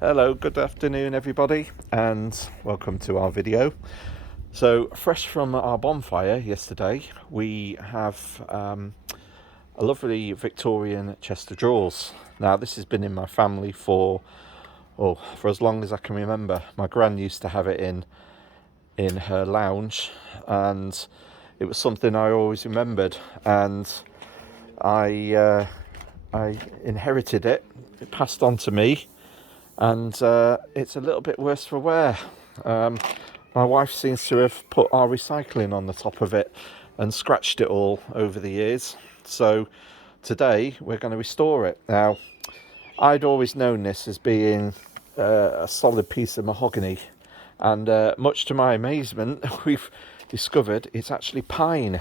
Hello, good afternoon everybody, and welcome to our video. So, fresh from our bonfire yesterday, we have a lovely Victorian chest of drawers. Now, this has been in my family for as long as I can remember. My gran used to have it in her lounge, and it was something I always remembered, and I inherited it. It passed on to me, and it's a little bit worse for wear. My wife seems to have put our recycling on the top of it and scratched it all over the years. So today we're going to restore it. Now, I'd always known this as being a solid piece of mahogany, and much to my amazement, we've discovered it's actually pine.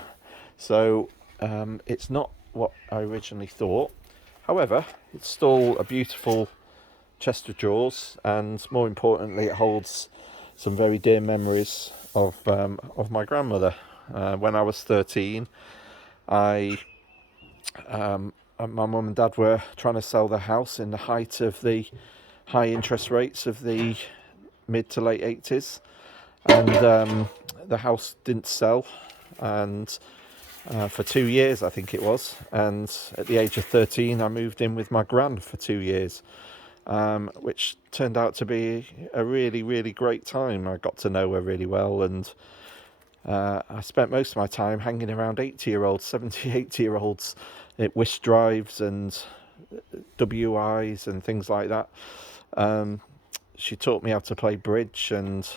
So it's not what I originally thought. However, it's still a beautiful chest of drawers, and more importantly, it holds some very dear memories of my grandmother. When I was 13, I my mum and dad were trying to sell the house in the height of the high interest rates of the mid to late 80s, and the house didn't sell, and for 2 years I think it was, and at the age of 13 I moved in with my gran for 2 years, which turned out to be a really, really great time. I got to know her really well, and I spent most of my time hanging around 80-year-olds, 70, 80-year-olds at whist drives and WIs and things like that. She taught me how to play bridge, and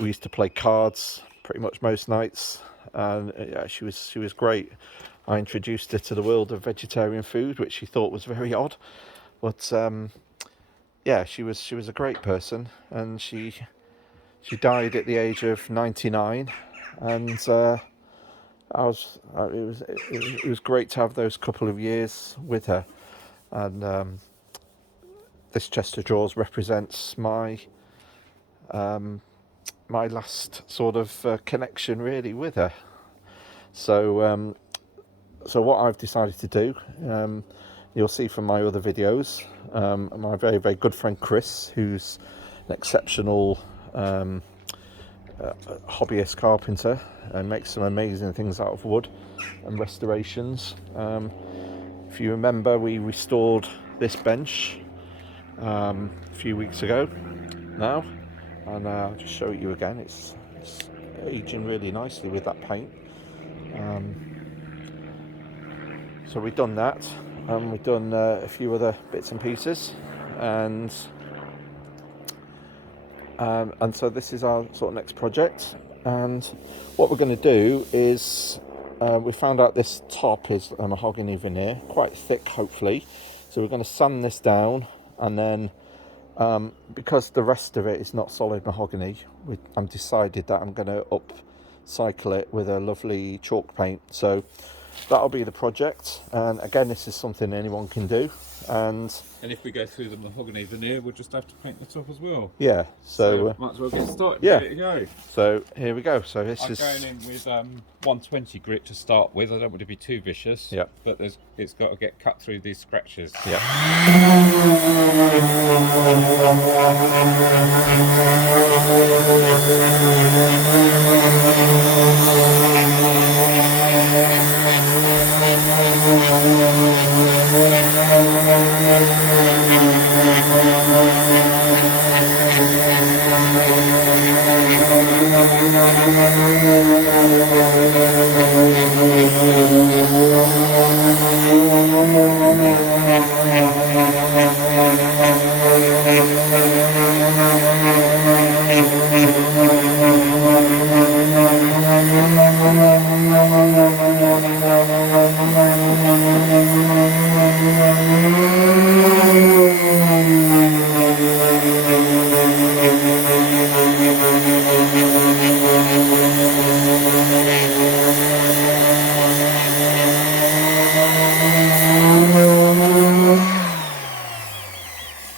we used to play cards pretty much most nights. And yeah, she was great. I introduced her to the world of vegetarian food, which she thought was very odd. But yeah, she was a great person, and she died at the age of 99, and it was great to have those couple of years with her. And this chest of drawers represents my my last sort of connection really with her. So what I've decided to do, you'll see from my other videos, my very, very good friend Chris, who's an exceptional hobbyist carpenter and makes some amazing things out of wood and restorations. If you remember, we restored this bench a few weeks ago now, and I'll just show it you again. It's aging really nicely with that paint. So we've done that, and we've done a few other bits and pieces, and so this is our sort of next project. And what we're going to do is, we found out this top is a mahogany veneer, quite thick hopefully, so we're going to sand this down, and then because the rest of it is not solid mahogany, I'm decided that I'm going to upcycle it with a lovely chalk paint. So that'll be the project, and again, this is something anyone can do. And if we go through the mahogany veneer, we'll just have to paint the top as well. Yeah, so might as well get started. Yeah. Ready to go. So here we go. So this I'm is going in with 120 grit to start with. I don't want to be too vicious. Yeah. But it's got to get cut through these scratches. Yeah.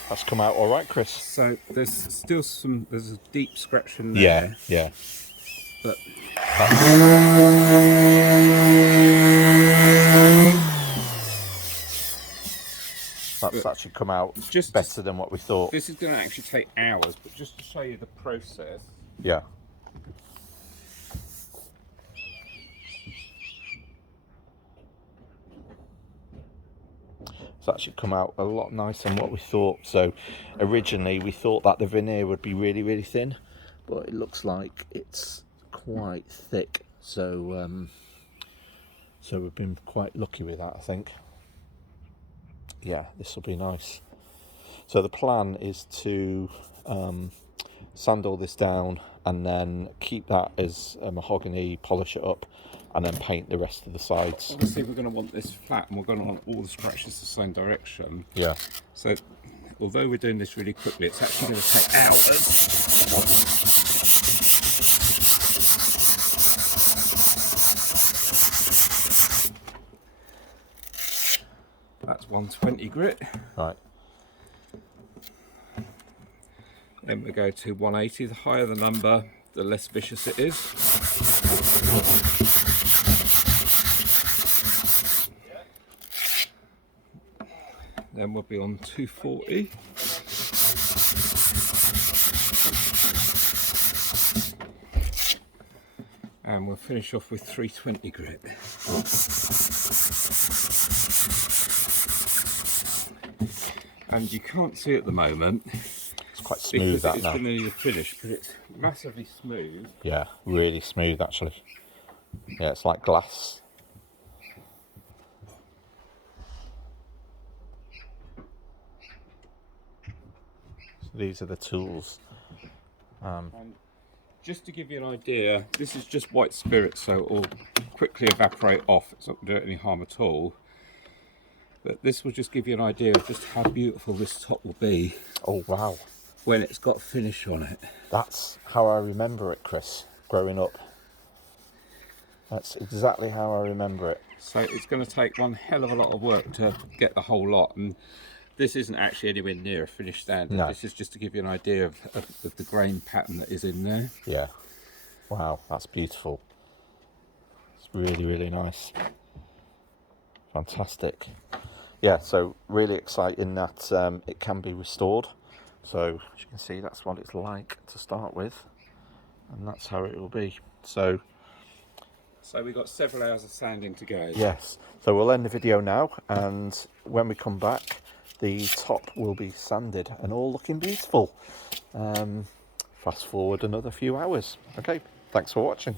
That's come out all right, Chris. So there's a deep scratch in there. Yeah. But That's actually come out just better than what we thought. This is going to actually take hours, but just to show you the process. Yeah. It's actually come out a lot nicer than what we thought. So originally we thought that the veneer would be really, really thin, but it looks like it's quite thick. So so we've been quite lucky with that, I think. Yeah, this will be nice. So the plan is to sand all this down and then keep that as a mahogany, polish it up, and then paint the rest of the sides. Obviously we're going to want this flat, and we're going to want all the scratches the same direction. Yeah. So although we're doing this really quickly, it's actually going to take hours. That's 120 grit. Right. Then we go to 180. The higher the number, the less vicious it is. Then we'll be on 240. And we'll finish off with 320 grit. And you can't see at the moment, It's quite smooth that it's now. going to need a finish, but it's massively smooth. Yeah, really smooth actually. Yeah, it's like glass. So these are the tools. And just to give you an idea, this is just white spirit, so it will quickly evaporate off. It's not going to do it any harm at all. But this will just give you an idea of just how beautiful this top will be Oh wow, when it's got finish on it. that's how I remember it, Chris, growing up. That's exactly how I remember it. So it's going to take one hell of a lot of work to get the whole lot. And this isn't actually anywhere near a finished standard. No. This is just to give you an idea of the grain pattern that is in there. Yeah. Wow, that's beautiful. It's really, really nice. Fantastic. Yeah, so really exciting that it can be restored. So as you can see, that's what it's like to start with, and that's how it will be. So we've got several hours of sanding to go. yes, so we'll end the video now, and when we come back, the top will be sanded and all looking beautiful. Fast forward another few hours. Okay, thanks for watching.